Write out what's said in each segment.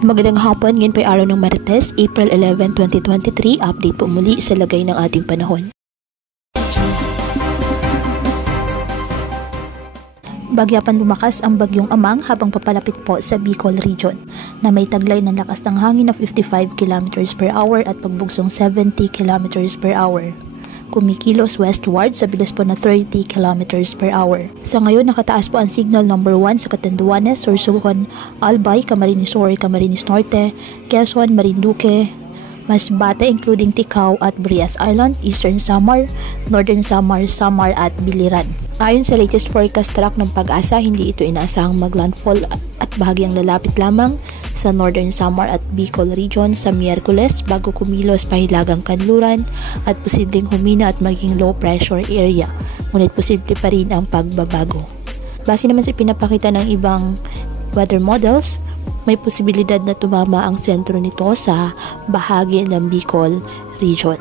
Magandang hapon, ngayon po ay araw ng Martes, April 11, 2023. Update po muli sa lagay ng ating panahon. Bagyapan lumakas ang bagyong Amang habang papalapit po sa Bicol Region na may taglay ng lakas ng hangin na 55 km per hour at pagbugsong 70 km per hour. Kumikilos westward sa bilis po na 30 km per hour. Sa ngayon, nakataas po ang signal number 1 sa Catanduanes, Sorsogon, Albay, Camarines Sur, Camarines Norte, Quezon, Marinduque, Masbate including Ticao at Brias Island, Eastern Samar, Northern Samar, Samar at Biliran. Ayon sa latest forecast track ng Pag-asa, hindi ito inaasahang maglandfall at bahagyang lalapit lamang sa Northern Samar at Bicol Region sa Miyerkules bago kumilos pahilagang kanluran at posibleng humina at maging low pressure area. Ngunit posible pa rin ang pagbabago. Base naman sa pinapakita ng ibang weather models, may posibilidad na tumama ang sentro nito sa bahagi ng Bicol Region.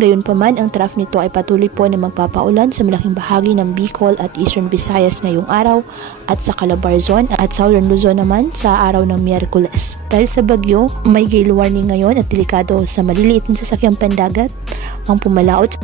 Gayunpaman, ang trough nito ay patuloy po na magpapaulan sa malaking bahagi ng Bicol at Eastern Visayas ngayong araw at sa Calabarzon at Southern Luzon naman sa araw ng Miyerkules. Dahil sa bagyo, may gale warning ngayon at delikado sa maliliit na sasakyang pandagat ang pumalaot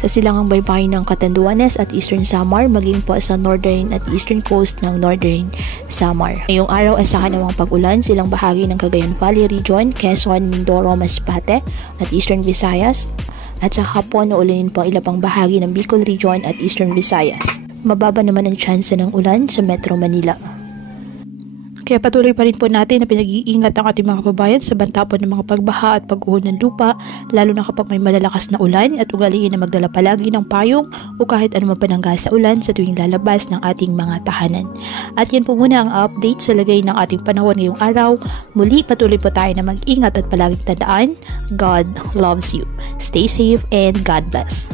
sa silangang baybayin ng Catanduanes at Eastern Samar, maging po sa northern at eastern coast ng Northern Samar. Ngayong araw ay saka namang pag-ulan silang bahagi ng Cagayan Valley Region, Quezon, Mindoro, Masbate at Eastern Visayas at sa hapon uulanin po ang ilang pang bahagi ng Bicol Region at Eastern Visayas. Mababa naman ang tsansa ng ulan sa Metro Manila. Kaya patuloy pa rin po natin na pinag-iingat ang ating mga kababayan sa banta po ng mga pagbaha at pag-uho ng lupa, lalo na kapag may malalakas na ulan, at ugaliin na magdala palagi ng payong o kahit anumang panangga sa ulan sa tuwing lalabas ng ating mga tahanan. At yan po muna ang update sa lagay ng ating panahon ngayong araw. Muli patuloy po tayo na mag-ingat at palaging tandaan, God loves you. Stay safe and God bless.